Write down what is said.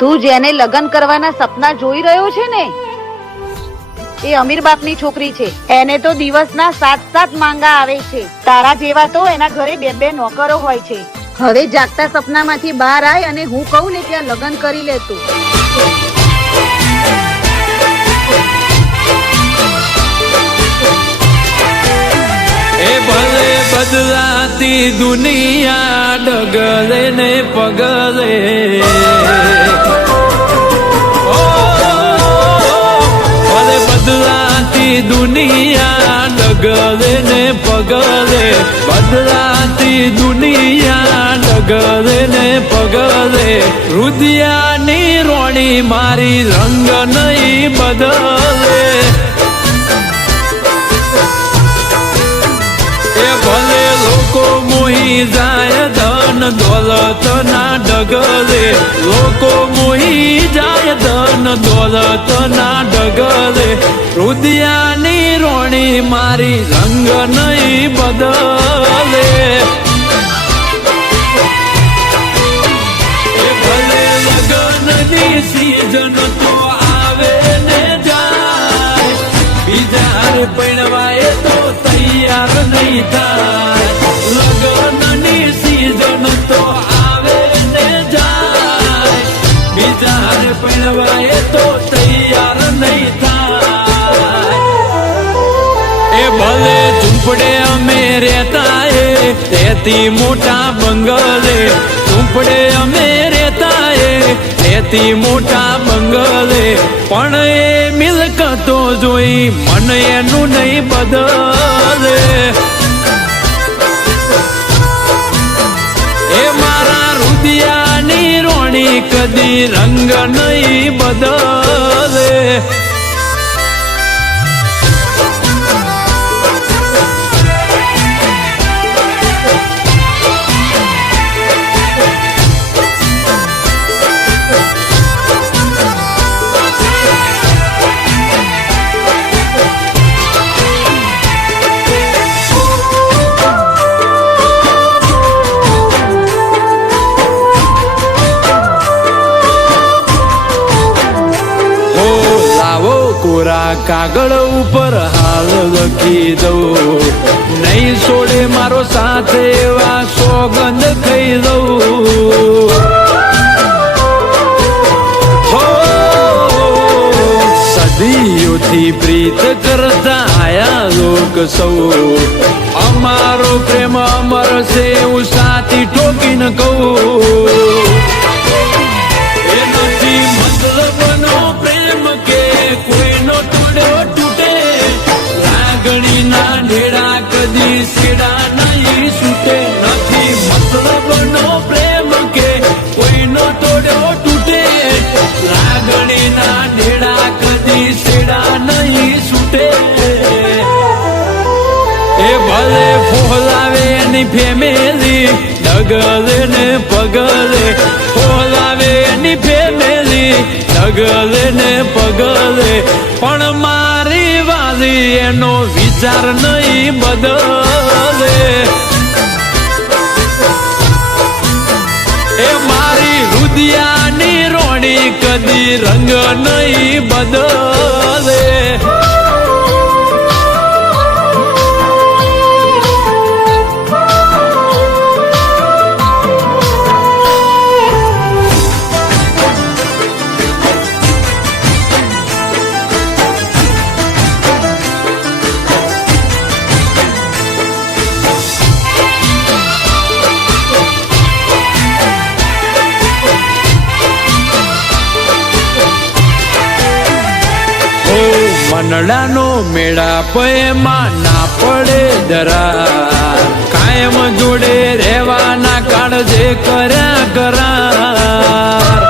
તું જેને લગ્ન કરવાના સપના જોઈ રહ્યો છે ને એ અમીર બાપની છોકરી છે. એને તો દિવસના 7-7 માંગા આવે છે. તારા જેવા તો એના ઘરે 2-2 નોકરો હોય છે. હવે જાગતા સપનામાંથી બહાર આય અને હું કહું ને ત્યાં લગ્ન કરી લે તું. એ ભલે બદલાતી દુનિયા ડગલે ને પગલે, ભલે બદલાતી દુનિયા ડગલે ને પગલે, બદલાતી દુનિયા ડગલે ને પગલે, રુદિયાની રોણી મારી રંગ નહીં બદલે. એ ભલે લોકો મોહી જાય ધન દોલત ના ડગલે, લોકો મોહી જાય ધન દોલત ના ડગલે, રુદિયાની રોણી મારી રંગ નહીં બદલે. એ ભલે લગ્નની સીઝન તો આવે ને જાય, બીજા પૈણવાય તો તૈયાર નહીં થાય. લગ્નની સીઝન તો આવે ને જાય, બીજા પૈણવાય તો તૈયાર નહીં થાય. એ ભલે ઝૂંપડે અમે રહેતા એ તેથી મોટા બંગલે, ઝૂંપડે અમે રહેતા એ તેથી મોટા બંગલે, પણ એ મિલકતો જોઈ મન એનું નહીં બદલે. એ મારા રુદિયાની રોણી કદી રંગ નહીં બદલે. કોરા કાગળ ઉપર હાલ લખી દઉં, નહીં છોડે મારો સાથે એવા સોગંદ ખાઈ દઉં. હો સદીઓથી પ્રીત કરતા આયા લોક સૌ, અમારો પ્રેમ અમર છે હું સાથી ઠોકીને કહું. એ નથી મતલબનો પ્રેમ કે કોઈનો તોડ્યો તૂટે, લાગણીના ઢેડા કદી સેડા નહીં છૂટે. નથી મતલબનો પ્રેમ કે કોઈનો તોડ્યો તૂટે, લાગણીના ઢેડા કદી સેડા નહીં છૂટે. એ ભલે ફોલાવે એની ફેમિલી ડગલે ને પગલે, ફોલાવે એની ફેમિલી ડગલે ને પગલે, પણ મારી વાલી એનો વિચાર નહીં બદલે. એ મારી રુદિયાની રોણી કદી રંગ નહીં બદલે. મનડાનો મેળાપ એમાં ના પડે દરાર, કાયમ જોડે રહેવાના કાળજે કર્યા કરાર.